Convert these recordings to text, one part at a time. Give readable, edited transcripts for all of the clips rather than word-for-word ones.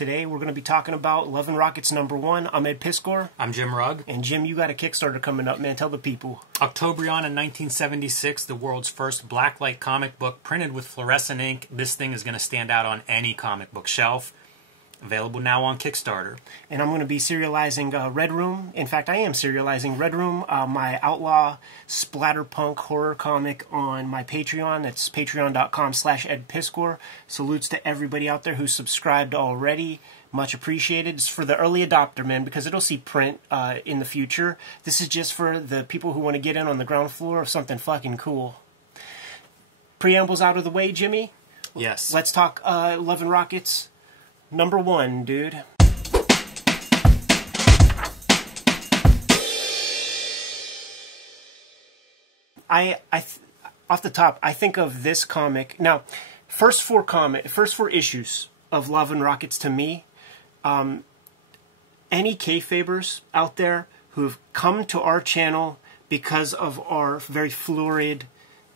Today we're going to be talking about Love and Rockets #1. I'm Ed Piskor. I'm Jim Rugg. And Jim, you got a Kickstarter coming up, man. Tell the people. Octobrion in 1976, the world's first blacklight comic book printed with fluorescent ink. This thing is going to stand out on any comic book shelf. Available now on Kickstarter. And I'm going to be serializing Red Room. In fact, I am serializing Red Room, my outlaw splatterpunk horror comic on my Patreon. That's patreon.com/EdPiskor. Salutes to everybody out there who's subscribed already. Much appreciated. It's for the early adopter, man, because it'll see print in the future. This is just for the people who want to get in on the ground floor of something fucking cool. Preambles out of the way, Jimmy? Yes. Let's talk Love and Rockets. #1, dude. Off the top, I think of this comic. Now, first four issues of Love and Rockets to me, any Kayfabers out there who've come to our channel because of our very florid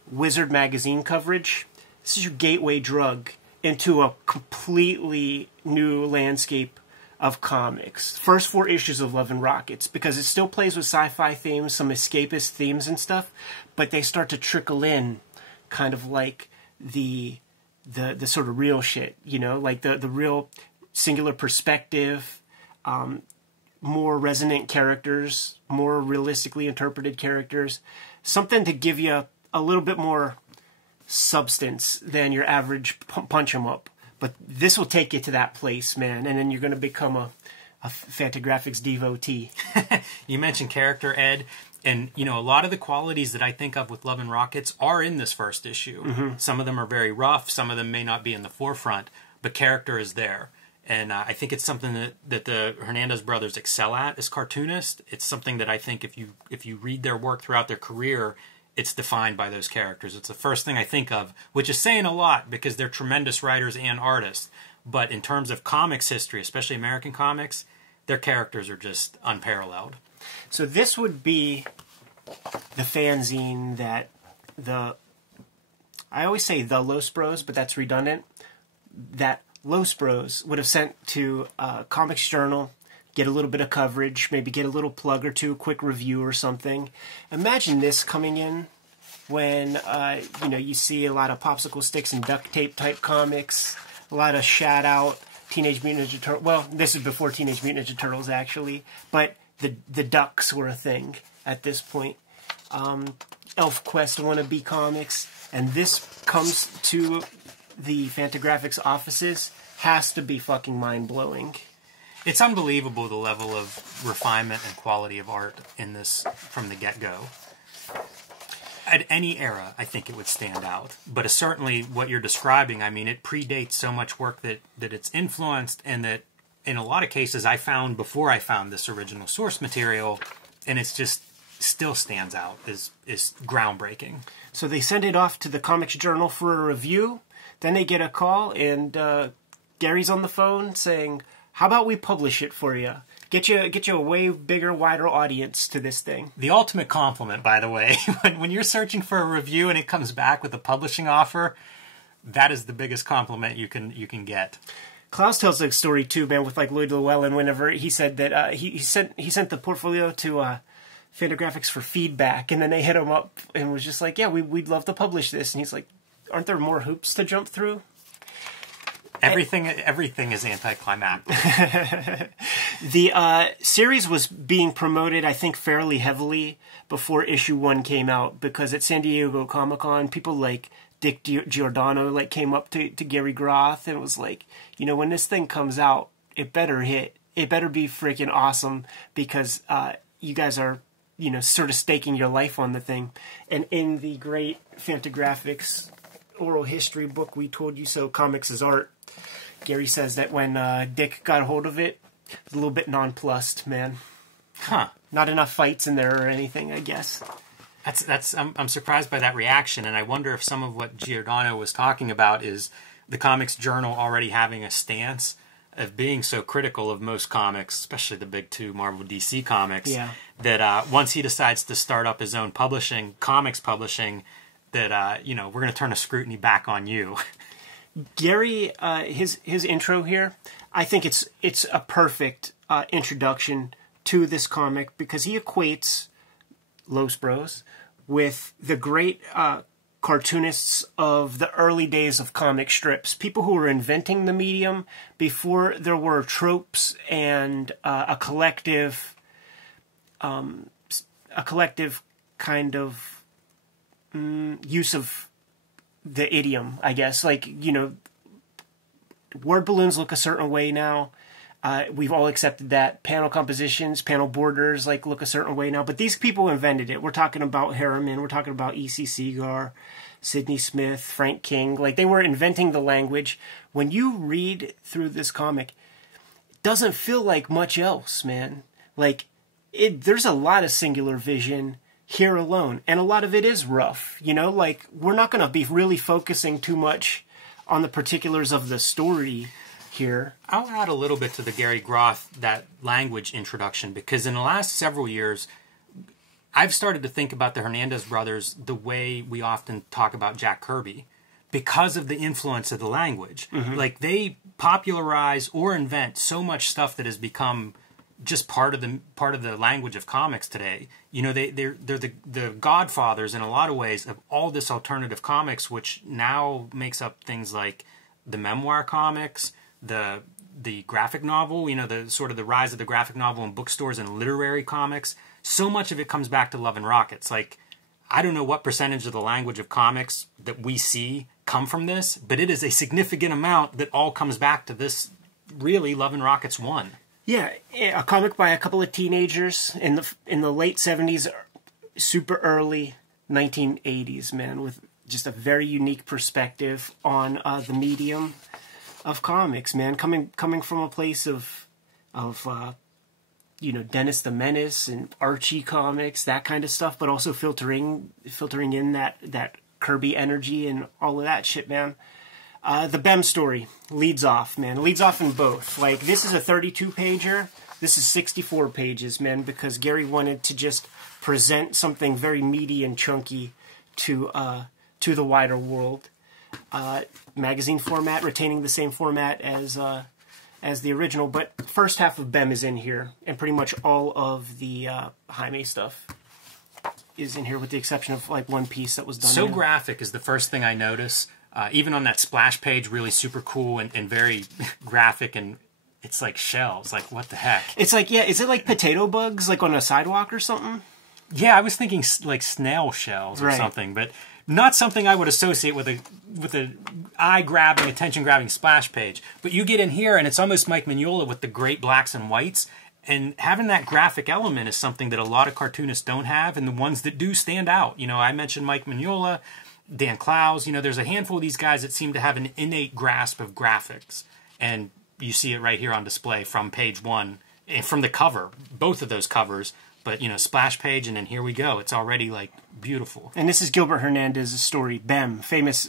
Wizard magazine coverage, this is your gateway drug into a completely new landscape of comics. First 4 issues of Love and Rockets, because it still plays with sci-fi themes, some escapist themes and stuff, but they start to trickle in kind of like the sort of real shit, you know, like the real singular perspective, more resonant characters, more realistically interpreted characters, something to give you a little bit more substance than your average punch 'em up. But this will take you to that place, man, and then you're going to become a Fantagraphics devotee. You mentioned character, Ed, and you know a lot of the qualities that I think of with Love and Rockets are in this first issue. Mm-hmm. Some of them are very rough, some of them may not be in the forefront, but character is there. And I think it's something that the Hernandez brothers excel at as cartoonists. It's something that I think if you read their work throughout their career, it's defined by those characters. It's the first thing I think of, which is saying a lot because they're tremendous writers and artists. But in terms of comics history, especially American comics, their characters are just unparalleled. So this would be the fanzine that I always say the Los Bros, but that's redundant, that Los Bros would have sent to Comics Journal, get a little bit of coverage, maybe get a little plug or two, quick review or something. Imagine this coming in when you see a lot of popsicle sticks and duct tape type comics, a lot of shout out Teenage Mutant Ninja Turtles. Well, this is before Teenage Mutant Ninja Turtles actually, but the ducks were a thing at this point. Elf Quest wannabe comics, and this comes to the Fantagraphics offices, has to be fucking mind blowing. It's unbelievable the level of refinement and quality of art in this from the get-go. At any era, I think it would stand out. But certainly what you're describing, I mean, it predates so much work that it's influenced, and that in a lot of cases I found before I found this original source material, and it's just still stands out, is groundbreaking. So they send it off to the Comics Journal for a review, then they get a call, and Gary's on the phone saying, how about we publish it for you? Get you a way bigger, wider audience to this thing. The ultimate compliment, by the way. when you're searching for a review and it comes back with a publishing offer, that is the biggest compliment you can get. Klaus tells a story too, man, with like Lloyd Llewellyn. Whenever he said that he sent the portfolio to Fantagraphics for feedback, and then they hit him up and was just like, yeah, we'd love to publish this. And he's like, aren't there more hoops to jump through? Everything is anticlimactic. The series was being promoted, I think, fairly heavily before issue 1 came out, because at San Diego Comic-Con, people like Dick Giordano came up to Gary Groth and was like, you know, when this thing comes out, it better hit. It better be freaking awesome, because you guys are, you know, sort of staking your life on the thing. And in the great Fantagraphics oral history book, We Told You So, Comics is Art, Gary says that when Dick got a hold of it, it was a little bit nonplussed, man. Huh. Not enough fights in there or anything, I guess. I'm surprised by that reaction, and I wonder if some of what Giordano was talking about is the Comics Journal already having a stance of being so critical of most comics, especially the big two, Marvel, DC comics, yeah, that once he decides to start up his own comics publishing, that, you know, we're going to turn a scrutiny back on you. Gary, his intro here, I think it's a perfect introduction to this comic because he equates Los Bros with the great cartoonists of the early days of comic strips, people who were inventing the medium before there were tropes and a collective kind of use of the idiom, I guess. Like, you know, word balloons look a certain way now. We've all accepted that. Panel compositions, panel borders, like, look a certain way now. But these people invented it. We're talking about Harriman. We're talking about E.C. Segar, Sidney Smith, Frank King. Like, they were inventing the language. When you read through this comic, it doesn't feel like much else, man. Like, there's a lot of singular vision here alone. And a lot of it is rough. You know, like, we're not going to be really focusing too much on the particulars of the story here. I'll add a little bit to the Gary Groth, that language introduction, because in the last several years, I've started to think about the Hernandez brothers the way we often talk about Jack Kirby, because of the influence of the language. Mm-hmm. Like, they popularize or invent so much stuff that has become just part of the language of comics today. You know, they're the godfathers in a lot of ways of all this alternative comics, which now makes up things like the memoir comics, the graphic novel, you know, the sort of the rise of the graphic novel in bookstores and literary comics. So much of it comes back to Love and Rockets. Like, I don't know what percentage of the language of comics that we see come from this, but it is a significant amount that all comes back to this, really, Love and Rockets 1. Yeah, a comic by a couple of teenagers in the late 70s, super early 1980s, man, with just a very unique perspective on the medium of comics, man, coming from a place of you know, Dennis the Menace and Archie comics, that kind of stuff, but also filtering in that Kirby energy and all of that shit, man. The Bem story leads off, man. It leads off in both. Like, this is a 32-pager. This is 64 pages, man, because Gary wanted to just present something very meaty and chunky to the wider world. Magazine format, retaining the same format as the original, but first half of Bem is in here, and pretty much all of the Jaime stuff is in here, with the exception of like one piece that was done. So graphic is the first thing I notice. Even on that splash page, really super cool and very graphic, and it's like shells. Like, what the heck? It's like, yeah, is it like potato bugs, like on a sidewalk or something? Yeah, I was thinking like snail shells or something, but not something I would associate with a eye-grabbing, attention-grabbing splash page. But you get in here, and it's almost Mike Mignola with the great blacks and whites, and having that graphic element is something that a lot of cartoonists don't have, and the ones that do stand out. You know, I mentioned Mike Mignola, Dan Clowes. You know, there's a handful of these guys that seem to have an innate grasp of graphics, and you see it right here on display from page 1, and from the cover, both of those covers. But, you know, splash page, and then here we go. It's already, like, beautiful. And this is Gilbert Hernandez's story, Bem, famous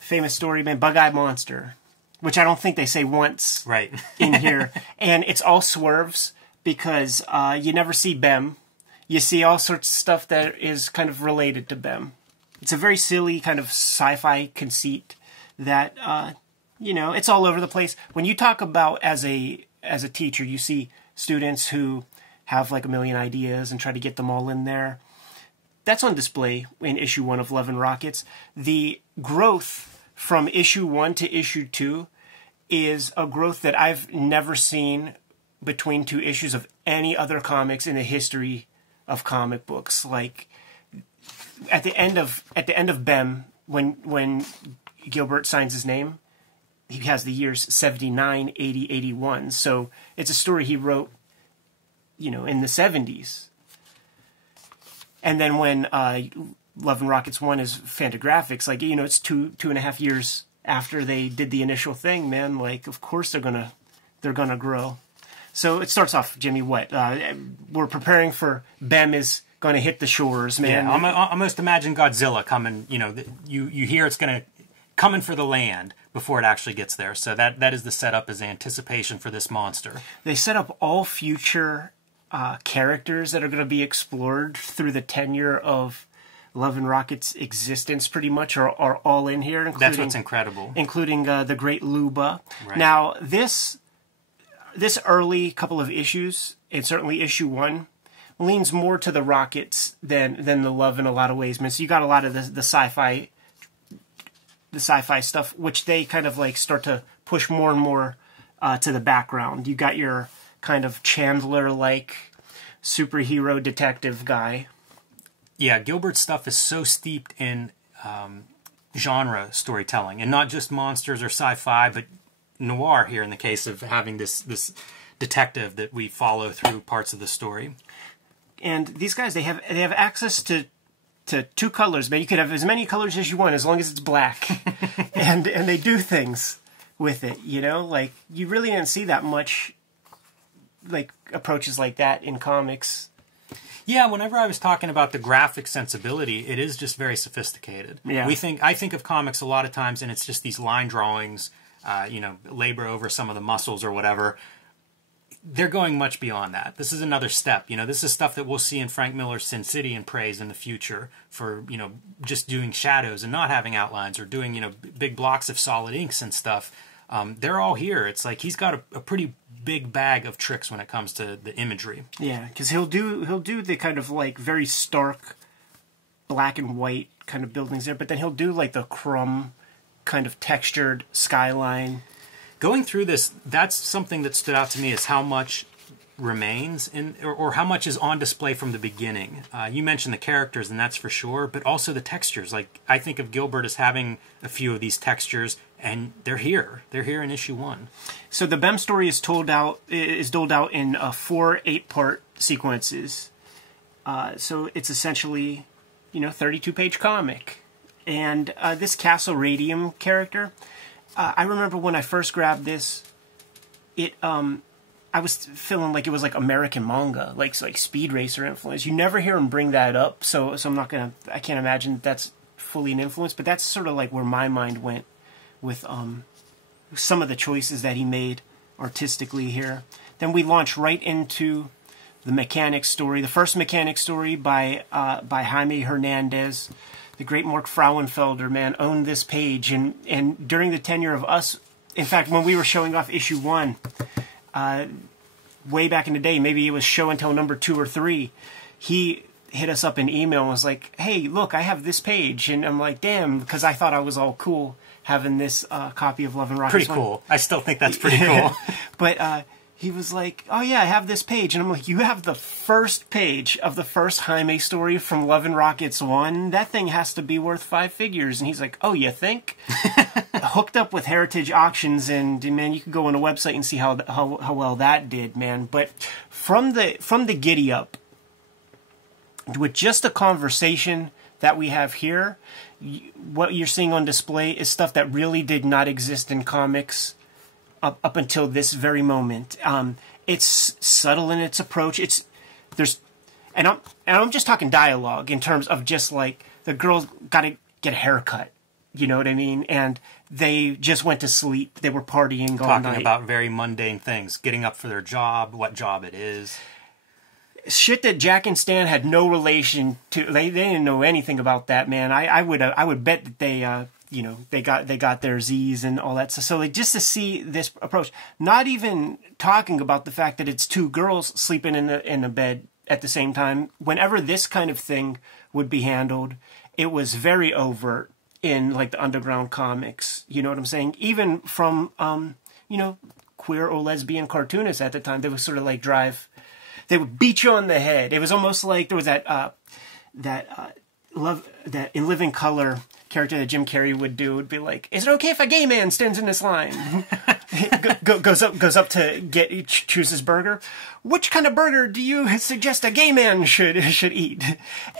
story, man, Bug-Eyed Monster, which I don't think they say once in here. And it's all swerves, because you never see Bem. You see all sorts of stuff that is kind of related to Bem. It's a very silly kind of sci-fi conceit that, you know, it's all over the place. When you talk about, as a teacher, you see students who have like a million ideas and try to get them all in there. That's on display in issue 1 of Love and Rockets. The growth from issue 1 to issue 2 is a growth that I've never seen between 2 issues of any other comics in the history of comic books. Like, at the end of Bem, when Gilbert signs his name, he has the years 79, 80, 81. So it's a story he wrote, you know, in the 70s. And then when Love and Rockets 1 is Fantagraphics, like, you know, it's two and a half years after they did the initial thing, man. Like, of course they're gonna grow. So it starts off, Jimmy, what? We're preparing for Bem is gonna hit the shores, man. Yeah, I almost imagine Godzilla coming, you know, you hear it's gonna coming for the land before it actually gets there. So that is the setup, as anticipation for this monster. They set up all future characters that are going to be explored through the tenure of Love and Rocket's existence pretty much are all in here. That's what's incredible. Including the great Luba. Right. Now, this early couple of issues, and certainly issue 1, leans more to the Rockets than the Love in a lot of ways, man. So you got a lot of the sci-fi stuff, which they kind of like start to push more and more to the background. You got your kind of Chandler-like superhero detective guy. Yeah, Gilbert's stuff is so steeped in genre storytelling, and not just monsters or sci-fi, but noir here in the case of having this detective that we follow through parts of the story. And these guys, they have access to 2 colors, man. You could have as many colors as you want as long as it's black. and they do things with it, you know? Like, you really didn't see that much, like, approaches like that in comics. Yeah, whenever I was talking about the graphic sensibility, it is just very sophisticated. Yeah. I think of comics a lot of times, and it's just these line drawings, labor over some of the muscles or whatever. They're going much beyond that. This is another step. You know, this is stuff that we'll see in Frank Miller's Sin City and Praise in the future for, just doing shadows and not having outlines, or doing, big blocks of solid inks and stuff. They're all here. It's like he's got a pretty big bag of tricks when it comes to the imagery. Yeah, because he'll do the kind of like very stark black and white kind of buildings there, but then he'll do like the crumb kind of textured skyline. Going through this, that's something that stood out to me, is how much remains in, or how much is on display from the beginning. You mentioned the characters, and that's for sure, but also the textures. Like, I think of Gilbert as having a few of these textures, and they're here. They're here in issue 1. So the Bem story is doled out in 4 8-part sequences. So it's essentially, 32-page comic. And this Castle Radium character, I remember when I first grabbed this, I was feeling like it was like American manga, like Speed Racer influence. You never hear him bring that up, so I can't imagine that's fully an influence, but that's sort of like where my mind went with some of the choices that he made artistically here. Then we launch right into the Mechanic story, the first Mechanic story by Jaime Hernandez. The great Mark Frauenfelder, man, owned this page, and during the tenure of us, in fact, when we were showing off issue 1, way back in the day, maybe it was show until number 2 or 3, he hit us up in email and was like, hey, look, I have this page. And I'm like, damn, because I thought I was all cool having this copy of Love and Rockets. Pretty cool. I still think that's pretty cool. But he was like, oh yeah, I have this page. And I'm like, you have the first page of the first Jaime story from Love and Rockets 1? That thing has to be worth 5 figures. And he's like, oh, you think? Hooked up with Heritage Auctions, and man, you could go on a website and see how well that did, man. But from the giddy up, with just the conversation that we have here, what you're seeing on display is stuff that really did not exist in comics up until this very moment. It's subtle in its approach. I'm just talking dialogue in terms of just like the girls got to get a haircut. You know what I mean? And they just went to sleep. They were partying all night. Talking about very mundane things, getting up for their job, what job it is. Shit that Jack and Stan had no relation to. They didn't know anything about that, man. I would bet that they got their Z's and all that. So like, just to see this approach, not even talking about the fact that it's 2 girls sleeping in a bed at the same time. Whenever this kind of thing would be handled, it was very overt in like the underground comics. You know what I'm saying? Even from queer or lesbian cartoonists at the time, they would sort of like they would beat you on the head. It was almost like there was that in Living Color character that Jim Carrey would do. Would be like, is it okay if a gay man stands in this line? goes up to choose his burger. Which kind of burger do you suggest a gay man should eat?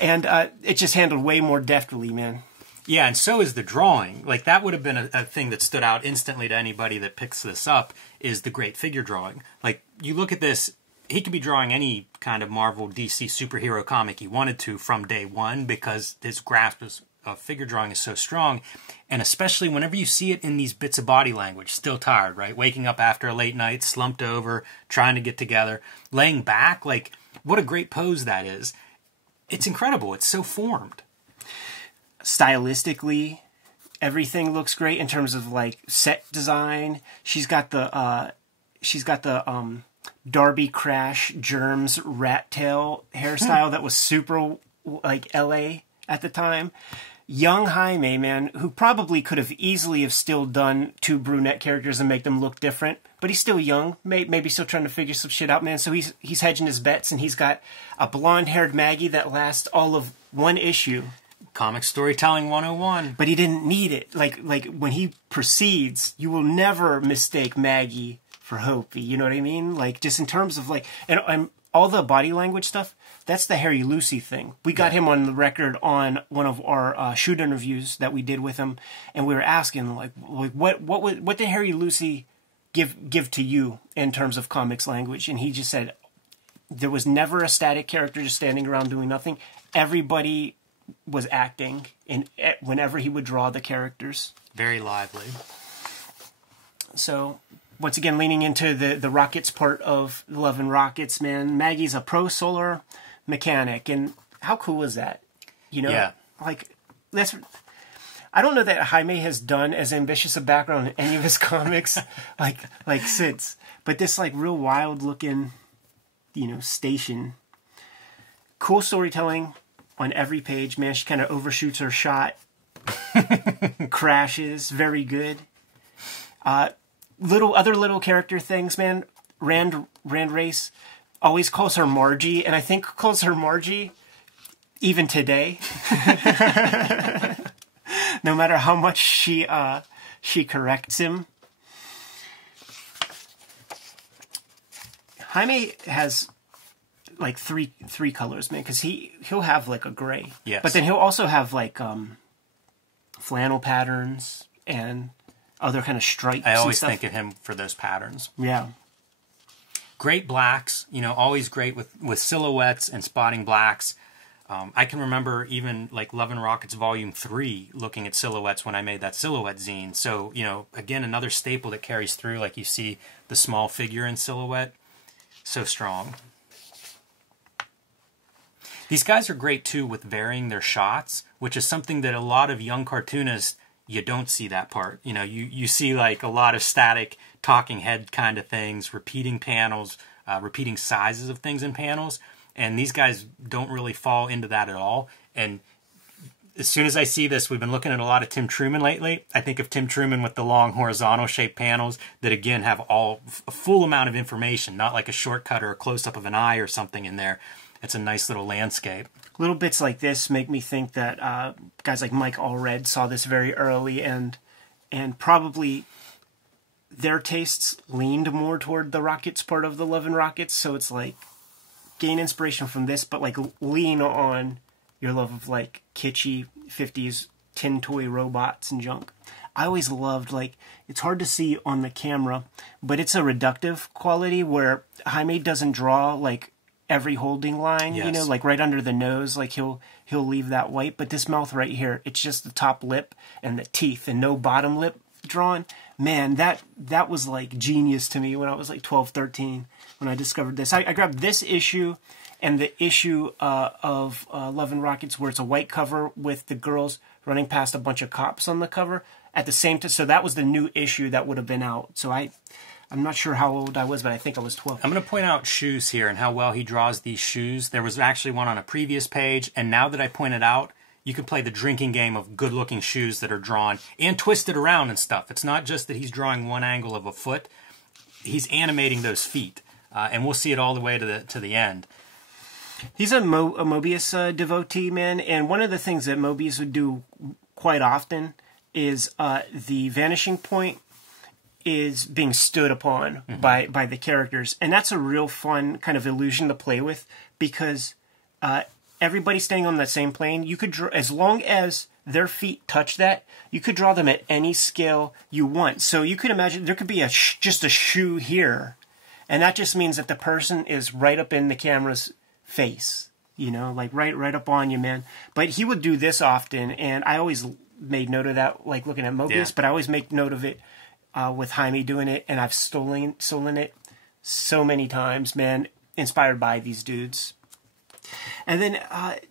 And it just handled way more deftly, man. Yeah, and so is the drawing. Like, that would have been a thing that stood out instantly to anybody that picks this up, is the great figure drawing. Like, you look at this, he could be drawing any kind of Marvel, DC superhero comic he wanted to from day one, because his grasp of figure drawing is so strong. And especially whenever you see it in these bits of body language, still tired, right? Waking up after a late night, slumped over, trying to get together, laying back, like, what a great pose that is. It's incredible. It's so formed. stylistically, everything looks great in terms of like set design. She's got the Darby Crash Germs rat tail hairstyle that was super like LA at the time. Young Jaime, man, who probably could have easily have still done 2 brunette characters and make them look different, but he's still young, maybe still trying to figure some shit out, man. So he's hedging his bets, and he's got a blonde-haired Maggie that lasts all of 1 issue. Comic storytelling 101. But he didn't need it. Like when he proceeds, you will never mistake Maggie for Hopi. You know what I mean? Like, just in terms of like, and all the body language stuff. That's the Harry Lucy thing. We got him on the record on one of our shoot interviews that we did with him, and we were asking like what did Harry Lucy give to you in terms of comics language? And he just said there was never a static character just standing around doing nothing. Everybody was acting, and whenever he would draw the characters, very lively. So. Once again, leaning into the Rockets part of Love and Rockets, man. Maggie's a pro solar mechanic, and how cool is that? You know, yeah. Like that's. I don't know that Jaime has done as ambitious a background in any of his comics, like since. But this like real wild looking, station. Cool storytelling on every page, man. She kind of overshoots her shot, crashes, very good. Little character things, man. Rand Race always calls her Margie, and I think calls her Margie even today. No matter how much she corrects him. Jaime has like three colors, man, because he'll have like a gray. Yes. But then he'll also have like flannel patterns and other kind of stripes. I always and stuff. think of him for those patterns. Yeah. Great blacks, always great with silhouettes and spotting blacks. I can remember even like Love and Rockets Volume 3 looking at silhouettes when I made that silhouette zine. So, again, another staple that carries through, like you see the small figure in silhouette. So strong. These guys are great, too, with varying their shots, which is something that a lot of young cartoonists, you don't see that part. You see like a lot of static talking head kind of things, repeating panels, repeating sizes of things in panels. And these guys don't really fall into that at all. And as soon as I see this, we've been looking at a lot of Tim Truman lately. I think of Tim Truman with the long horizontal shaped panels that, again, have a full amount of information, not like a shortcut or a close-up of an eye or something in there. It's a nice little landscape. Little bits like this make me think that guys like Mike Allred saw this very early, and probably their tastes leaned more toward the Rockets part of the Love and Rockets. So it's like gain inspiration from this, but like lean on your love of like kitschy 50s tin toy robots and junk. I always loved, like, it's hard to see on the camera, but it's a reductive quality where Jaime doesn't draw like every holding line, yes. Like right under the nose, like he'll leave that white, but this mouth right here, it's just the top lip and the teeth and no bottom lip drawn. Man, that was like genius to me when I was like 12, 13 when I discovered this. I grabbed this issue and the issue of Love and Rockets where it's a white cover with the girls running past a bunch of cops on the cover at the same time. So that was the new issue that would have been out. So I'm not sure how old I was, but I think I was 12. I'm going to point out shoes here and how well he draws these shoes. There was actually one on a previous page, and now that I point it out, you can play the drinking game of good-looking shoes that are drawn and twisted around and stuff. It's not just that he's drawing one angle of a foot. He's animating those feet, and we'll see it all the way to the end. He's a Mobius devotee, man, and one of the things that Mobius would do quite often is the vanishing point is being stood upon by the characters. And that's a real fun kind of illusion to play with because everybody's staying on the same plane. You could draw, as long as their feet touch that, you could draw them at any scale you want. So you could imagine there could be just a shoe here, and that just means that the person is right up in the camera's face, like right up on you, man. But he would do this often, and I always made note of that, like looking at Mobius, but I always make note of it with Jaime doing it, and I've stolen it so many times, man, inspired by these dudes. And then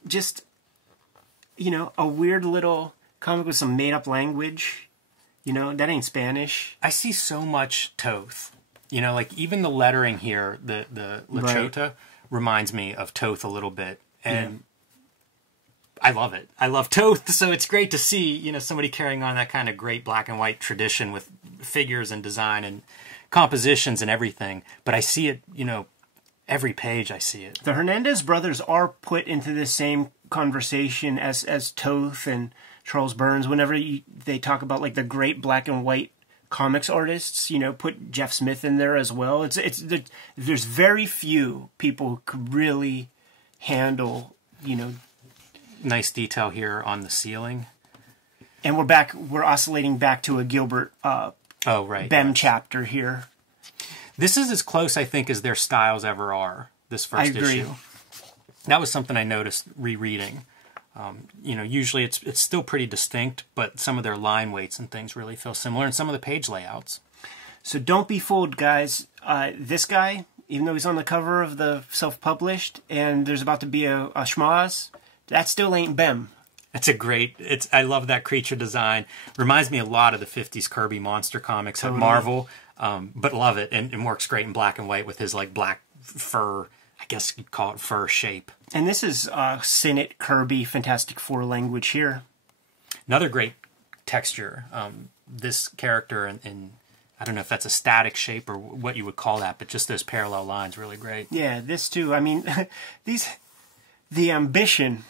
just you know, a weird little comic with some made-up language. You know, that ain't Spanish. I see so much Toth. You know, like even the lettering here, the La Chota reminds me of Toth a little bit. And I love it. I love Toth, so it's great to see, you know, somebody carrying on that kind of great black and white tradition with figures and design and compositions and everything. But I see it, you know, every page I see it. The Hernandez brothers are put into the same conversation as Toth and Charles Burns. Whenever they talk about like the great black and white comics artists, you know, put Jeff Smith in there as well. There's very few people who could really handle, you know. Nice detail here on the ceiling. And we're oscillating back to a Gilbert Bem chapter here. This is as close, I think, as their styles ever are, this first issue. That was something I noticed rereading. You know, usually it's still pretty distinct, but some of their line weights and things really feel similar, and some of the page layouts. So don't be fooled, guys. This guy, even though he's on the cover of the self-published, and there's about to be a schmoz, that still ain't Bem. It's a great... I love that creature design. Reminds me a lot of the 50s Kirby monster comics at Marvel, but love it, and works great in black and white with his like black fur, I guess you'd call it fur shape. And this is Sinnott Kirby Fantastic Four language here. Another great texture. This character in I don't know if that's a static shape or what you would call that, but just those parallel lines, really great. Yeah, this too. I mean, the ambition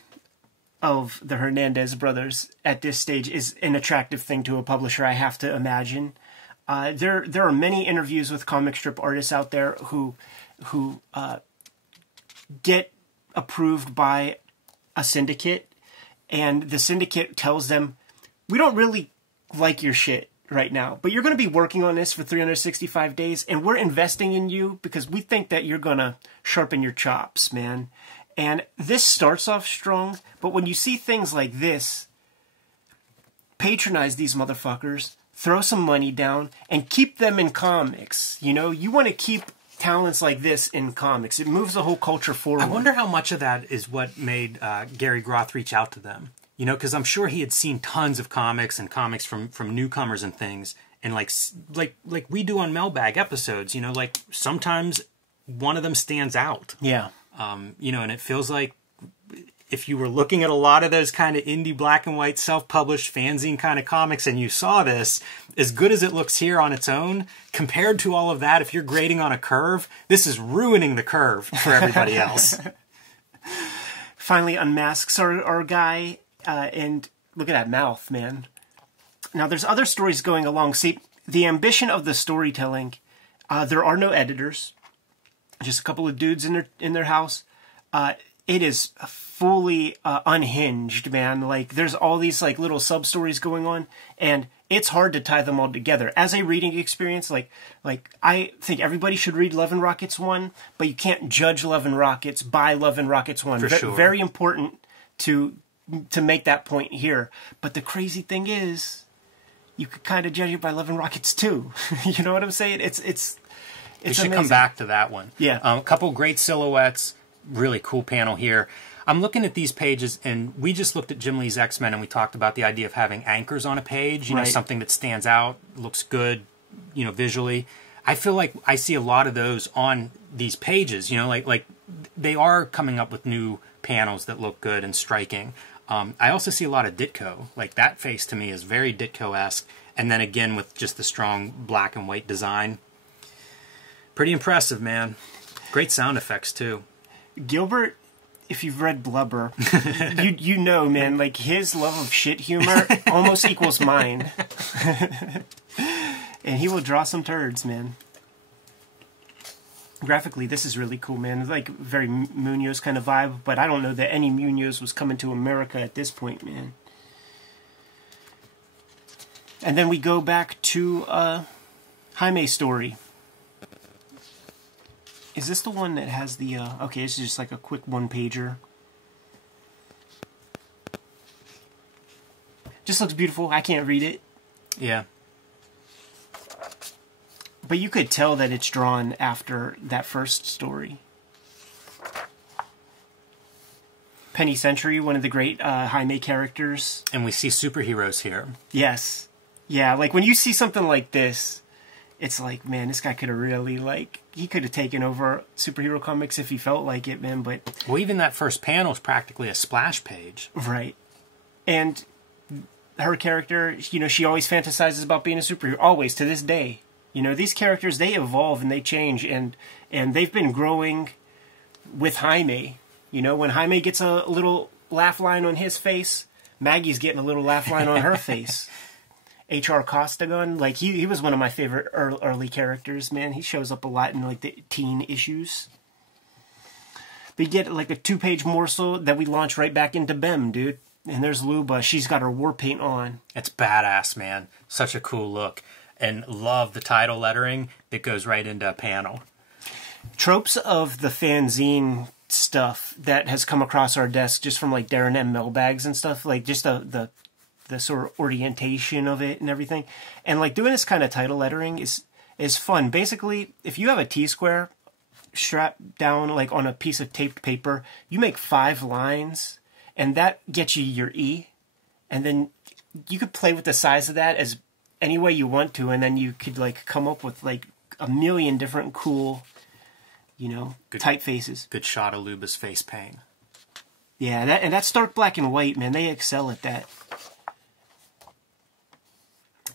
of the Hernandez brothers at this stage is an attractive thing to a publisher, I have to imagine. There are many interviews with comic strip artists out there who get approved by a syndicate, and the syndicate tells them, we don't really like your shit right now, but you're going to be working on this for 365 days, and we're investing in you because we think that you're going to sharpen your chops, man. And this starts off strong, but when you see things like this, patronize these motherfuckers, throw some money down, and keep them in comics. You know, you want to keep talents like this in comics. It moves the whole culture forward. I wonder how much of that is what made Gary Groth reach out to them. You know, because I'm sure he had seen tons of comics and comics from newcomers and things, and like we do on Mailbag episodes. You know, like sometimes one of them stands out. Yeah. You know, and it feels like if you were looking at a lot of those kind of indie black and white self-published fanzine kind of comics and you saw this, as good as it looks here on its own, compared to all of that, if you're grading on a curve, this is ruining the curve for everybody else. Finally unmasks our guy, and look at that mouth, man. Now, there's other stories going along. See, the ambition of the storytelling, there are no editors. Just a couple of dudes in their house. It is fully unhinged, man. Like, there's all these like little sub stories going on, and it's hard to tie them all together. As a reading experience, like I think everybody should read Love and Rockets 1, but you can't judge Love and Rockets by Love and Rockets 1. For sure. Very important to make that point here. But the crazy thing is, you could kind of judge it by Love and Rockets 2. You know what I'm saying? It's we should amazing. Come back to that one. Yeah. A couple great silhouettes. Really cool panel here. I'm looking at these pages, and we just looked at Jim Lee's X-Men, and we talked about the idea of having anchors on a page. You know, something that stands out, looks good, you know, visually. I feel like I see a lot of those on these pages. You know, like they are coming up with new panels that look good and striking. I also see a lot of Ditko. Like, that face to me is very Ditko-esque. And then again with just the strong black and white design. Pretty impressive, man. Great sound effects, too. Gilbert, if you've read Blubber, you know, man, like, his love of shit humor almost equals mine. And he will draw some turds, man. Graphically, this is really cool, man. It's like very Munoz kind of vibe, but I don't know that any Munoz was coming to America at this point, man. And then we go back to Jaime's story. Is this the one that has the... okay, this is just like a quick one-pager. Just looks beautiful. I can't read it. Yeah. But you could tell that it's drawn after that first story. Penny Century, one of the great Jaime characters. And we see superheroes here. Yes. Yeah, like when you see something like this, it's like, man, this guy could have really, like, he could have taken over superhero comics if he felt like it, man, but... Well, even that first panel is practically a splash page. Right. And her character, you know, she always fantasizes about being a superhero, always, to this day. You know, these characters, they evolve and they change, and they've been growing with Jaime. You know, when Jaime gets a little laugh line on his face, Maggie's getting a little laugh line on her face. H.R. Costigan, like, he was one of my favorite early characters, man. He shows up a lot in, like, the teen issues. But you get, like, a 2-page morsel that we launch right back into Bem, dude. And there's Luba. She's got her war paint on. It's badass, man. Such a cool look. And love the title lettering that goes right into a panel. Tropes of the fanzine stuff that has come across our desk just from, like, Darren M. mailbags and stuff, like, just the sort of orientation of it and everything. And, like, doing this kind of title lettering is fun. Basically, if you have a T-square strapped down, like, on a piece of taped paper, you make 5 lines, and that gets you your E. And then you could play with the size of that as any way you want to, and then you could, like, come up with, like, a million different cool, you know, typefaces. Good shot of Luba's face paint. Yeah, that's stark black and white, man. They excel at that.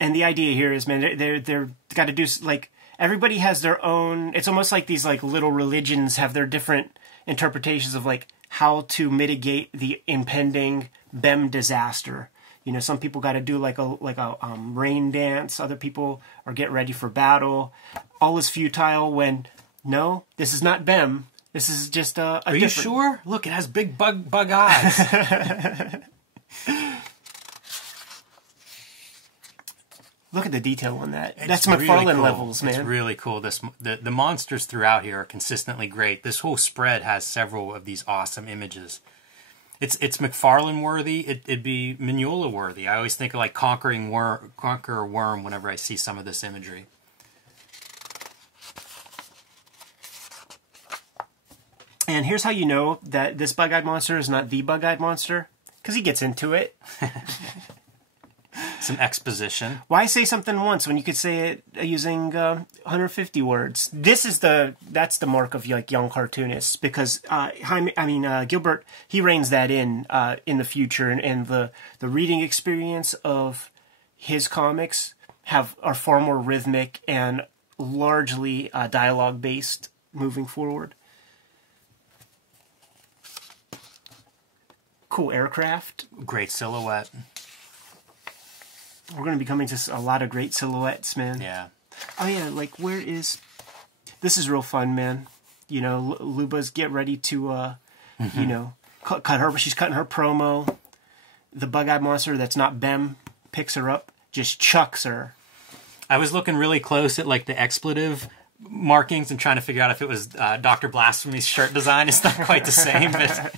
And the idea here is, man, they're got to do, like, everybody has their own. It's almost like these, like, little religions have their different interpretations of, like, how to mitigate the impending Bem disaster. You know, some people got to do like a rain dance. Other people are getting ready for battle. All is futile when, no, this is not Bem. This is just a Are you sure? Look, it has big bug eyes. Look at the detail on that. That's McFarlane really cool. Levels, man. It's really cool. The monsters throughout here are consistently great. This whole spread has several of these awesome images. It's McFarlane worthy. It'd be Mignola worthy. I always think of, like, Conqueror Worm whenever I see some of this imagery. And here's how you know that this bug-eyed monster is not the bug-eyed monster, because he gets into it. Some exposition. Why say something once when you could say it using 150 words? That's the mark of, like, young cartoonists, because Gilbert, he reins that in the future, and the reading experience of his comics are far more rhythmic and largely dialogue based moving forward. Cool aircraft. Great silhouette. We're going to be coming to a lot of great silhouettes, man. Yeah. Oh, yeah, like, where is... This is real fun, man. You know, Luba's get ready to, you know, cut her... She's cutting her promo. The bug-eyed monster that's not Bem picks her up, just chucks her. I was looking really close at, like, the expletive markings and trying to figure out if it was Dr. Blasphemy's shirt design. It's not quite the same, but...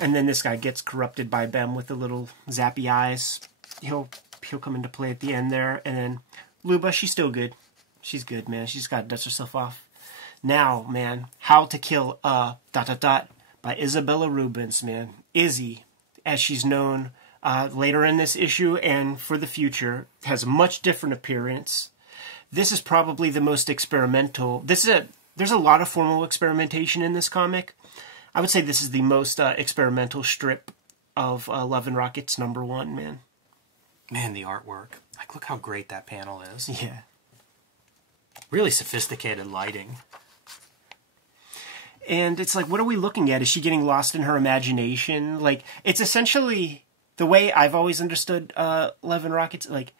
And then this guy gets corrupted by Bem with the little zappy eyes. He'll come into play at the end there. And then Luba, she's still good. She's good, man. She's got to dust herself off. Now, man, How to Kill by Isabella Rubens, man. Izzy, as she's known later in this issue and for the future, has a much different appearance. This is probably the most experimental. There's a lot of formal experimentation in this comic. I would say this is the most experimental strip of Love and Rockets #1, man. Man, the artwork. Like, look how great that panel is. Yeah. Really sophisticated lighting. And it's like, what are we looking at? Is she getting lost in her imagination? Like, it's essentially the way I've always understood Love and Rockets. Like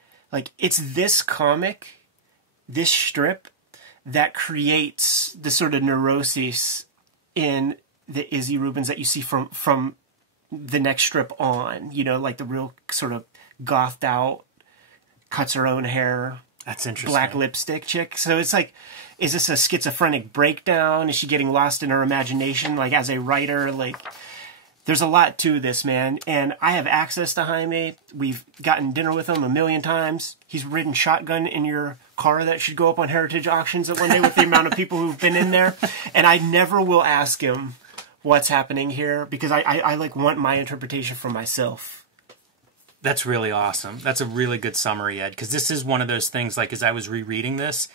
it's this comic, this strip, that creates the sort of neuroses in the Izzy Rubens that you see from the next strip on, you know, like the real sort of gothed out, cuts her own hair. That's interesting. Black lipstick chick. So it's like, is this a schizophrenic breakdown? Is she getting lost in her imagination? Like, as a writer, like, there's a lot to this, man. And I have access to Jaime. We've gotten dinner with him a million times. He's ridden shotgun in your car that should go up on Heritage Auctions at one day with the amount of people who've been in there. And I never will ask him what's happening here because I like want my interpretation for myself. That's really awesome. That's a really good summary, Ed, because this is one of those things, like, as I was rereading this,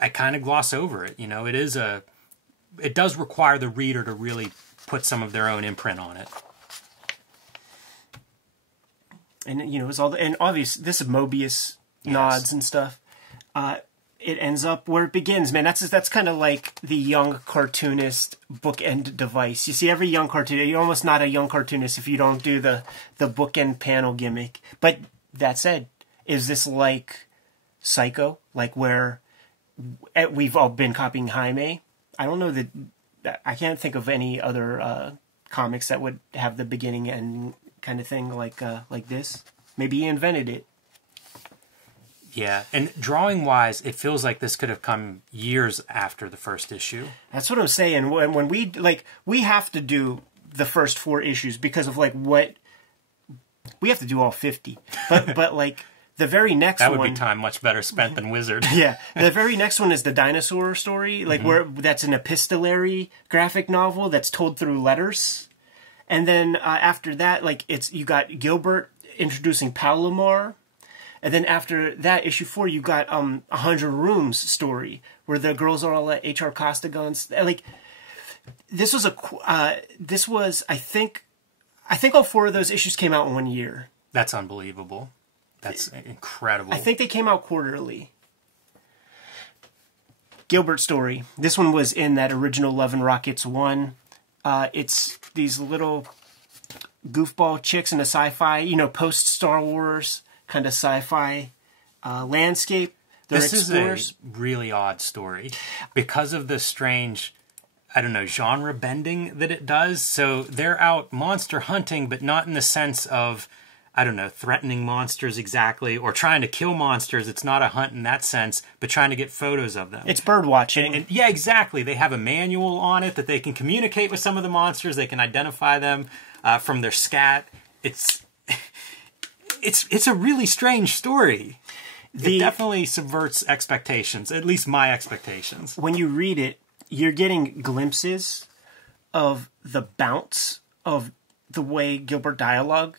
I kind of gloss over it. You know, it does require the reader to really put some of their own imprint on it. And, you know, it's all, and obvious, this is Mobius nods and stuff. It ends up where it begins, man. That's kind of like the young cartoonist bookend device. You see, every young cartoonist, you're almost not a young cartoonist if you don't do the bookend panel gimmick. But that said, is this like Psycho, like where we've all been copying Jaime? I don't know that I can't think of any other comics that would have the beginning and kind of thing like this. Maybe he invented it. Yeah, and drawing-wise, it feels like this could have come years after the first issue. That's what I'm saying. When we have to do the first 4 issues because of, like, what... We have to do all 50. But like, the very next one... That would be time much better spent than Wizard. Yeah. The very next one is the dinosaur story, like, where that's an epistolary graphic novel that's told through letters. And then after that, like, you got Gilbert introducing Palomar. And then after that, issue 4, you got 100 Rooms story, where the girls are all at H.R. Costagon's. Like, this was I think all 4 of those issues came out in 1 year. That's unbelievable. That's incredible. I think they came out quarterly. Gilbert story. This one was in that original Love and Rockets 1. It's these little goofball chicks in a sci-fi, you know, post-Star Wars kind of sci-fi landscape. This is a really odd story because of the strange, I don't know, genre bending that it does. So they're out monster hunting, but not in the sense of, I don't know, threatening monsters exactly or trying to kill monsters. It's not a hunt in that sense, but trying to get photos of them. It's bird watching. And yeah, exactly. They have a manual on it that they can communicate with some of the monsters. They can identify them from their scat. It's a really strange story. It definitely subverts expectations, at least my expectations. When you read it, you're getting glimpses of the bounce of the way Gilbert dialogue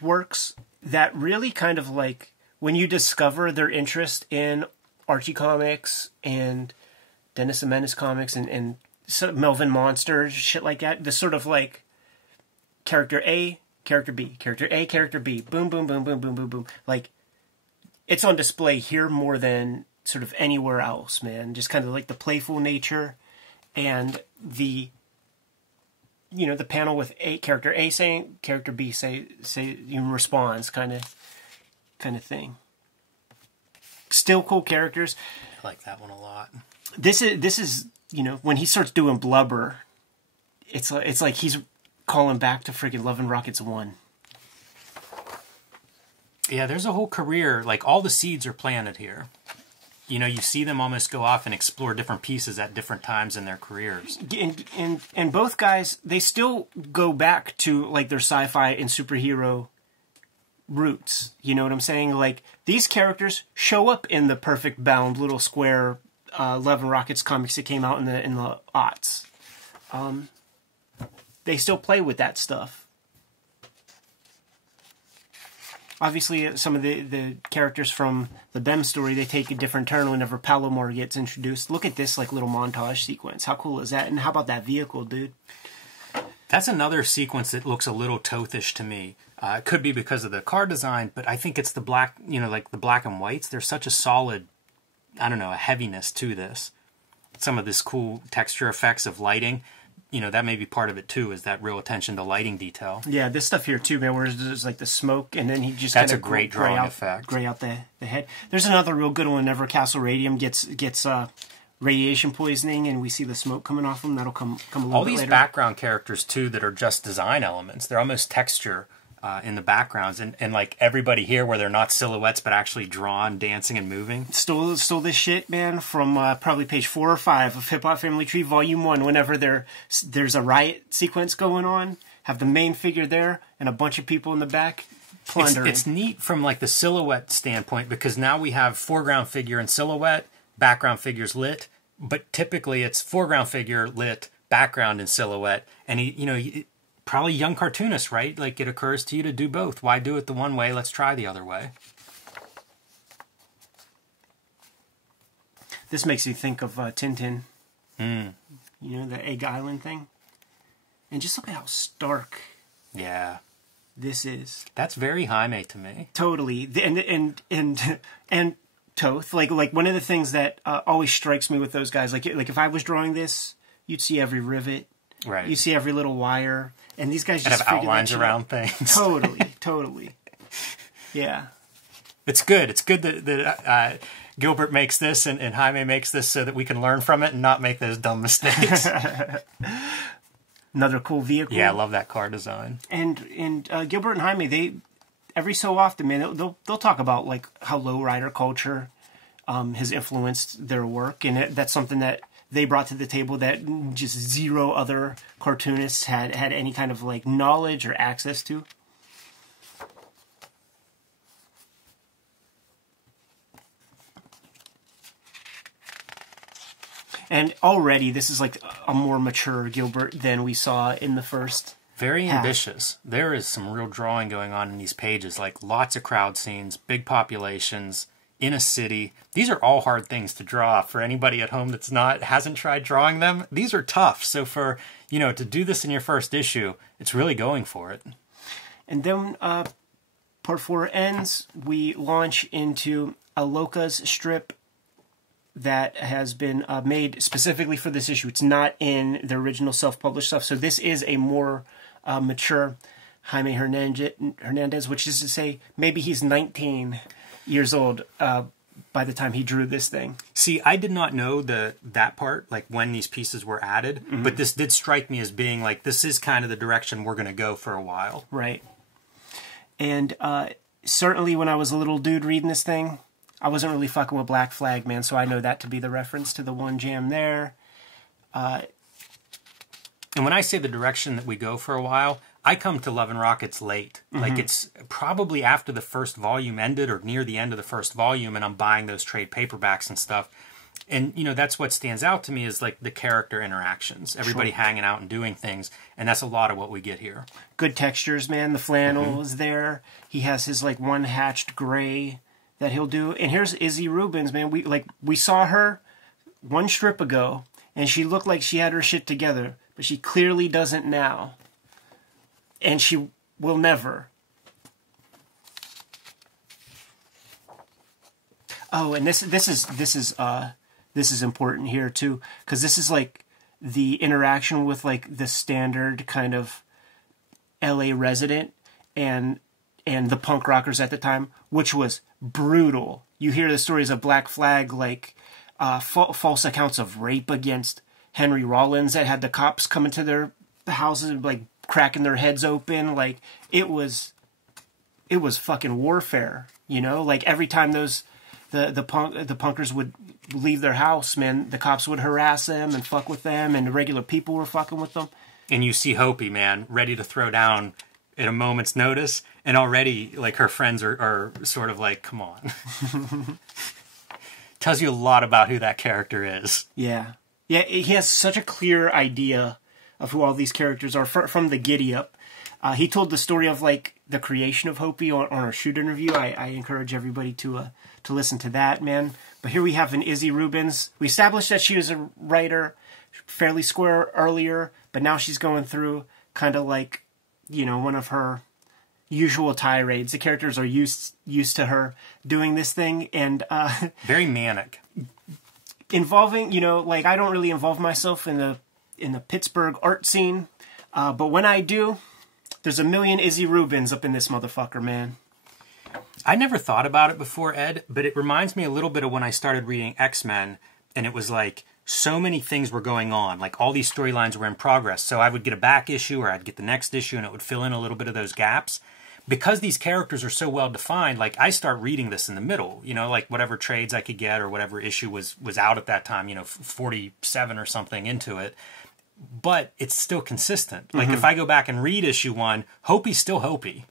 works that really kind of, like, when you discover their interest in Archie comics and Dennis the Menace comics and Melvin Monsters, shit like that, the sort of, like, character A, character B, character A, character B, boom, boom, boom, boom, boom, boom, boom. Like, it's on display here more than sort of anywhere else, man. Just kind of like the playful nature and the, you know, the panel with character A saying, character B say in response kind of thing. Still cool characters. I like that one a lot. This is, you know, when he starts doing blubber, it's like he's calling back to freaking Love and Rockets 1. Yeah, there's a whole career, like, all the seeds are planted here. You know, you see them almost go off and explore different pieces at different times in their careers. And both guys, they still go back to, like, their sci-fi and superhero roots. You know what I'm saying? Like, these characters show up in the perfect bound little square Love and Rockets comics that came out in the aughts. They still play with that stuff. Obviously, some of the characters from the Bem story, they take a different turn whenever Palomar gets introduced. Look at this, like, little montage sequence. How cool is that? And how about that vehicle, dude? That's another sequence that looks a little Tothish to me. It could be because of the car design, but I think it's the black, you know, like the black and whites. There's such a solid, I don't know, a heaviness to this. Some of this cool texture effects of lighting. You know, that may be part of it, too, is that real attention to lighting detail. Yeah, this stuff here, too, man, where there's, like, the smoke, and then he just That's a great drawing effect. Gray out the head. There's another real good one whenever Castle Radium gets radiation poisoning, and we see the smoke coming off him. That'll come a little bit later. All these background characters, too, that are just design elements. They're almost texture in the backgrounds. And like, everybody here where they're not silhouettes, but actually drawn, dancing, and moving. Stole this shit, man, from probably page 4 or 5 of Hip Hop Family Tree Volume 1. Whenever there's a riot sequence going on, have the main figure there and a bunch of people in the back plundering. It's neat from like the silhouette standpoint because now we have foreground figure and silhouette, background figures lit, but typically it's foreground figure lit, background and silhouette, and probably young cartoonist, right? Like it occurs to you to do both. Why do it the one way? Let's try the other way. This makes me think of Tintin. You know, the Egg Island thing. And just look at how stark. Yeah. This is. That's very Jaime to me. Totally. And Toth. Like one of the things that always strikes me with those guys, like if I was drawing this, you'd see every rivet. Right. You see every little wire. And these guys just have outlines around things. Totally. Yeah. It's good. It's good that Gilbert makes this and Jaime makes this so that we can learn from it and not make those dumb mistakes. Another cool vehicle. Yeah, I love that car design. And Gilbert and Jaime, they every so often, man, they'll talk about like how lowrider culture has influenced their work, and that's something that they brought to the table that just zero other cartoonists had any kind of like knowledge or access to. And already, this is like a more mature Gilbert than we saw in the first. Very ambitious. There is some real drawing going on in these pages, like lots of crowd scenes, big populations, in a city. These are all hard things to draw for anybody at home hasn't tried drawing them. These are tough. So for, to do this in your first issue, it's really going for it. And then part 4 ends. We launch into a Loca's strip that has been made specifically for this issue. It's not in the original self-published stuff. So this is a more mature Jaime Hernandez, which is to say maybe he's 19 years old by the time he drew this thing. See, I did not know that part, like when these pieces were added, but this did strike me as being like, this is kind of the direction we're going to go for a while. Right. And certainly when I was a little dude reading this thing, I wasn't really fucking with Black Flag, man, so I know that to be the reference to the one jam there. And when I say the direction that we go for a while, I come to Love and Rockets late. Like it's probably after the first volume ended or near the end of the first volume, and I'm buying those trade paperbacks and stuff. And, that's what stands out to me is like the character interactions. Everybody hanging out and doing things, and that's a lot of what we get here. Good textures, man. The flannel is there. He has his like one hatched gray that he'll do. And here's Izzy Rubens, man. We saw her one strip ago, and she looked like she had her shit together, but she clearly doesn't now. And she will never. Oh, and this is important here too, because this is like the interaction with like the standard kind of LA resident and the punk rockers at the time, which was brutal. You hear the stories of Black Flag, like false accounts of rape against Henry Rollins that had the cops coming to their houses and like cracking their heads open. Like it was fucking warfare, like every time the punkers would leave their house, man, the cops would harass them and fuck with them, and the regular people were fucking with them. And you see Hopi, man, ready to throw down at a moment's notice, and already like her friends are sort of like, come on. Tells you a lot about who that character is. Yeah, he has such a clear idea of who all these characters are from the Giddy Up. He told the story of like the creation of Hopi on our shoot interview. I encourage everybody to listen to that, man. But here we have an Izzy Rubens. We established that she was a writer, fairly square earlier, but now she's going through kind of like, one of her usual tirades. The characters are used to her doing this thing, and very manic. Involving, like I don't really involve myself in the Pittsburgh art scene, but when I do, there's a million Izzy Rubens up in this motherfucker, man. I never thought about it before, Ed, but it reminds me a little bit of when I started reading X-Men, and it was like so many things were going on. Like all these storylines were in progress. So I would get a back issue or I'd get the next issue, and it would fill in a little bit of those gaps. Because these characters are so well defined, like I start reading this in the middle, like whatever trades I could get or whatever issue was out at that time, 47 or something into it. But it's still consistent. Like if I go back and read issue 1, Hopi's still Hopi.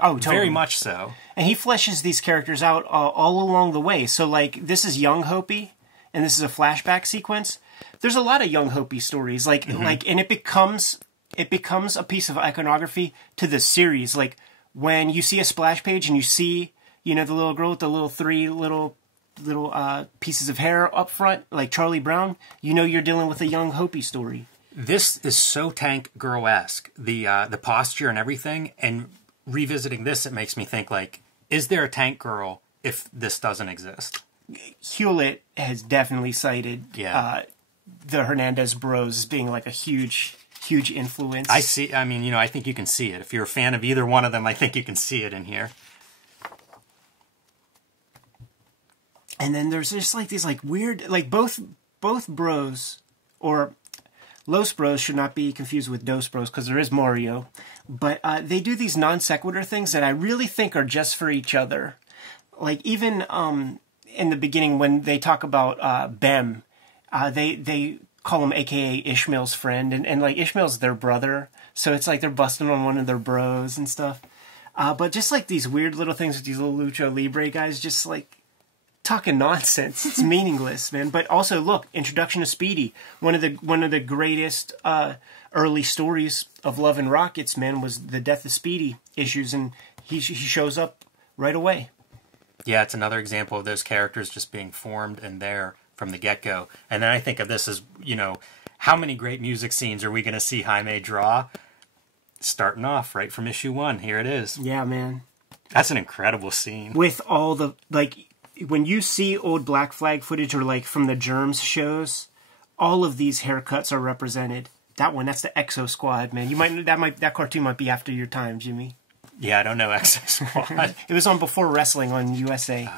Oh, totally. Very much so. And he fleshes these characters out all along the way. So, like, this is young Hopi, and this is a flashback sequence. There's a lot of young Hopi stories, and it becomes a piece of iconography to the series. Like, when you see a splash page and you see, the little girl with the little three little pieces of hair up front, like Charlie Brown, you're dealing with a young Hopi story. This is so Tank Girl-esque. The posture and everything, and revisiting this, it makes me think, like, is there a Tank Girl if this doesn't exist? Hewlett has definitely cited the Hernandez Bros as being like a huge influence. I think you can see it. If you're a fan of either one of them, I think you can see it in here. And then there's just like these like weird, like both bros, or Los Bros should not be confused with Dos Bros because there is Mario, but they do these non sequitur things that I really think are just for each other. Like even in the beginning when they talk about Bem, they call him AKA Ishmael's friend, and like Ishmael's their brother, so it's like they're busting on one of their bros and stuff. But just like these weird little things with these little Lucha Libre guys, just like talking nonsense. It's meaningless, man. But also, look, introduction to Speedy, one of the greatest early stories of Love and Rockets, man, was the death of Speedy issues, and he shows up right away. Yeah, it's another example of those characters just being formed and there from the get-go. And then I think of this as, how many great music scenes are we going to see Jaime draw? Starting off right from issue 1. Here it is. Yeah, man. That's an incredible scene. With all the, like, when you see old Black Flag footage or, like, from the Germs shows, all of these haircuts are represented. That one, that's the Exo Squad, man. That cartoon might be after your time, Jimmy. Yeah, I don't know Exo Squad. It was on Before Wrestling on USA.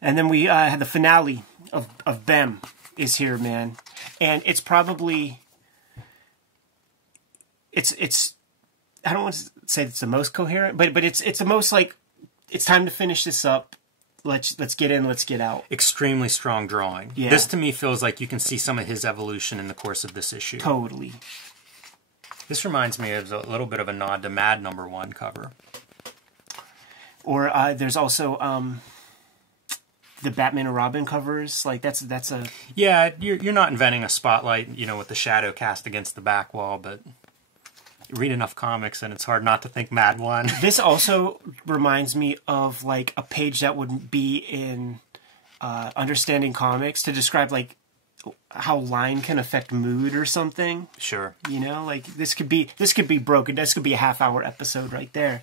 And then we had the finale of Bem is here, man. And it's probably... It's I don't want to say it's the most coherent, but it's the most, like, it's time to finish this up. Let's get in, let's get out. Extremely strong drawing. Yeah. This to me feels like you can see some of his evolution in the course of this issue. Totally. This reminds me of a little bit of a nod to Mad #1 cover. Or there's also the Batman and Robin covers. Like that's a... Yeah, you're not inventing a spotlight, with the shadow cast against the back wall, but you read enough comics and it's hard not to think Mad One. This also reminds me of like a page that would be in Understanding Comics to describe like how line can affect mood or something. Sure. Like this could be broken. This could be a half-hour episode right there.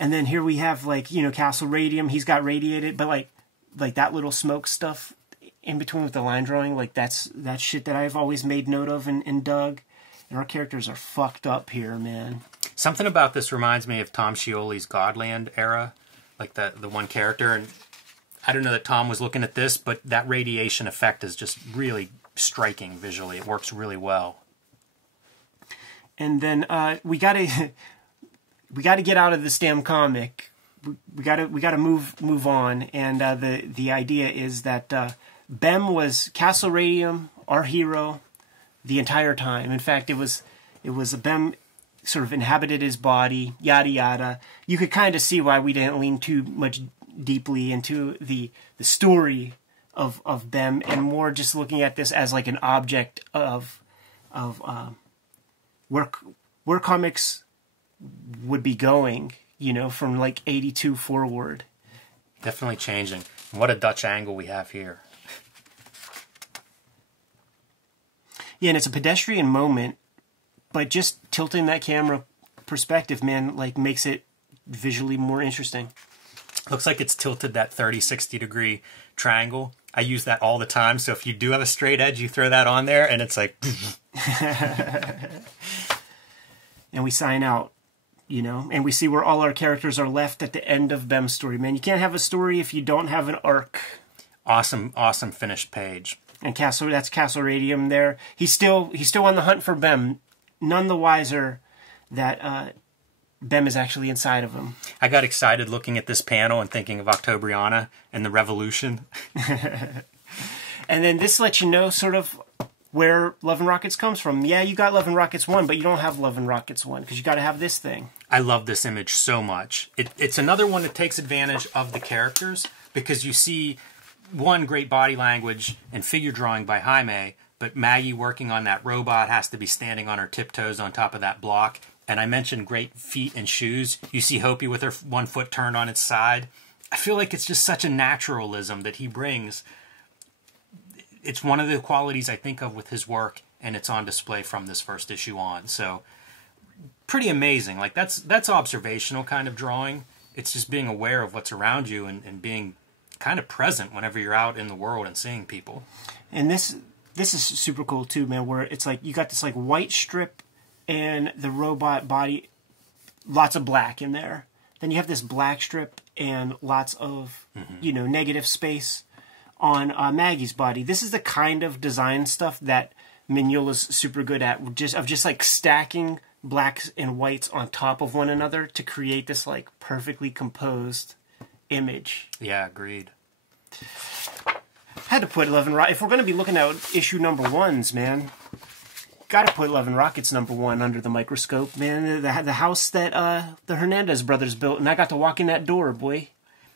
And then here we have like, Castle Radium. He's got radiated, but like that little smoke stuff in between with the line drawing, like that's shit that I've always made note of and dug. And our characters are fucked up here, man. Something about this reminds me of Tom Scioli's Godland era, like the one character. And I don't know that Tom was looking at this, but that radiation effect is just really striking visually. It works really well. And then we gotta get out of this damn comic. We gotta move on. And the idea is that Bem was Castle Radium, our hero, the entire time. In fact, it was Bem sort of inhabited his body, yada yada. You could kind of see why we didn't lean too much deeply into the story of Bem, and more just looking at this as like an object of where comics would be going, from like 82 forward. Definitely changing. What a Dutch angle we have here. Yeah, and it's a pedestrian moment, but just tilting that camera perspective, man, like makes it visually more interesting. Looks like it's tilted that 30-60 degree triangle. I use that all the time, so if you do have a straight edge, you throw that on there, and it's like... And we sign out, and we see where all our characters are left at the end of Bem's story. Man, you can't have a story if you don't have an arc. Awesome finished page. And that's Castle Radium there. He's still on the hunt for Bem, none the wiser that Bem is actually inside of him. I got excited looking at this panel and thinking of Octobriana and the Revolution. And then this lets you know sort of where Love and Rockets comes from. Yeah, you got Love and Rockets 1, but you don't have Love and Rockets 1 because you got to have this thing. I love this image so much. It's another one that takes advantage of the characters because you see, one, great body language and figure drawing by Jaime, but Maggie working on that robot has to be standing on her tiptoes on top of that block. And I mentioned great feet and shoes. You see Hopi with her one foot turned on its side. I feel like it's just such a naturalism that he brings. It's one of the qualities I think of with his work, and it's on display from this first issue on. So pretty amazing. Like that's observational kind of drawing. It's just being aware of what's around you and being kind of present whenever you're out in the world and seeing people. And this is super cool too, man, where it's like you got this like white strip and the robot body, lots of black in there. Then you have this black strip and lots of, negative space on Maggie's body. This is the kind of design stuff that Mignola's super good at, just like stacking blacks and whites on top of one another to create this like perfectly composed image. Yeah, agreed. Had to put Love and Rockets. If we're going to be looking at issue number 1s, man, got to put Love and Rockets number 1 under the microscope, man. The house that the Hernandez brothers built, and I got to walk in that door, boy.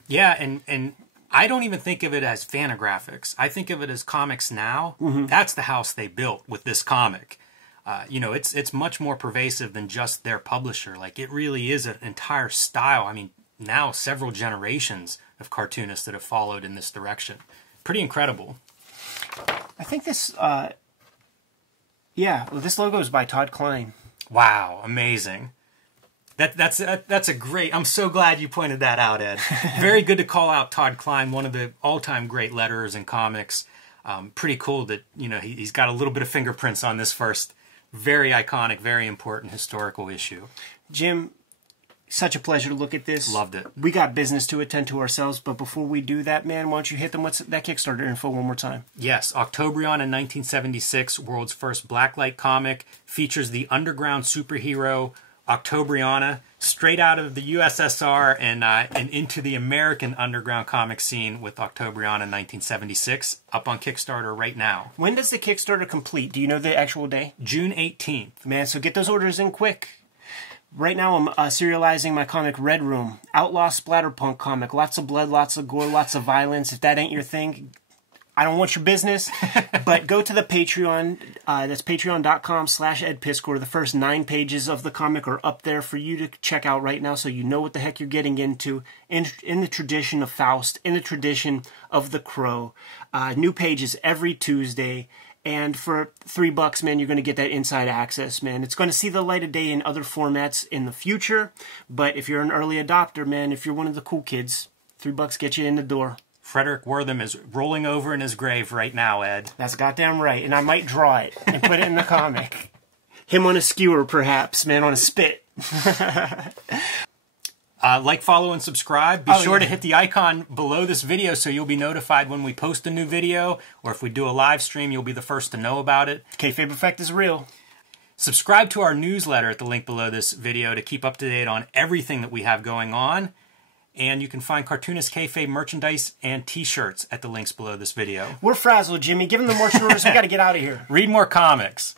Yeah, and I don't even think of it as Fantagraphics. I think of it as Comics Now. Mm-hmm. That's the house they built with this comic. It's much more pervasive than just their publisher. Like, it really is an entire style. I mean, now several generations of cartoonists that have followed in this direction. Pretty incredible. I think this, this logo is by Todd Klein. Wow, amazing. That's a great. I'm so glad you pointed that out, Ed. Very good to call out Todd Klein, one of the all-time great letterers in comics. Pretty cool that he's got a little bit of fingerprints on this first very iconic, very important historical issue. Jim, such a pleasure to look at this. Loved it. We got business to attend to ourselves, but before we do that, man, why don't you hit them with that Kickstarter info one more time? Yes, Octobrion in 1976, world's first blacklight comic, features the underground superhero Octobriana, straight out of the USSR and into the American underground comic scene with Octobriana in 1976, up on Kickstarter right now. When does the Kickstarter complete? Do you know the actual day? June 18th. Man, so get those orders in quick. Right now I'm serializing my comic Red Room. Outlaw splatterpunk comic. Lots of blood, lots of gore, lots of violence. If that ain't your thing, I don't want your business. But go to the Patreon. That's patreon.com/EdPiscor. The first 9 pages of the comic are up there for you to check out right now so you know what the heck you're getting into. In the tradition of Faust, in the tradition of The Crow. New pages every Tuesday. And for $3, man, you're going to get that inside access, man. It's going to see the light of day in other formats in the future. But if you're an early adopter, man, if you're one of the cool kids, $3 get you in the door. Frederick Wortham is rolling over in his grave right now, Ed. That's goddamn right. And I might draw it and put it in the comic. Him on a skewer, perhaps, man, on a spit. Like, follow, and subscribe. Be sure to hit the icon below this video so you'll be notified when we post a new video, or if we do a live stream, you'll be the first to know about it. Kayfabe effect is real. Subscribe to our newsletter at the link below this video to keep up to date on everything that we have going on. And you can find Cartoonist Kayfabe merchandise and t-shirts at the links below this video. We're frazzled, Jimmy. Give them the more orders. We got to get out of here. Read more comics.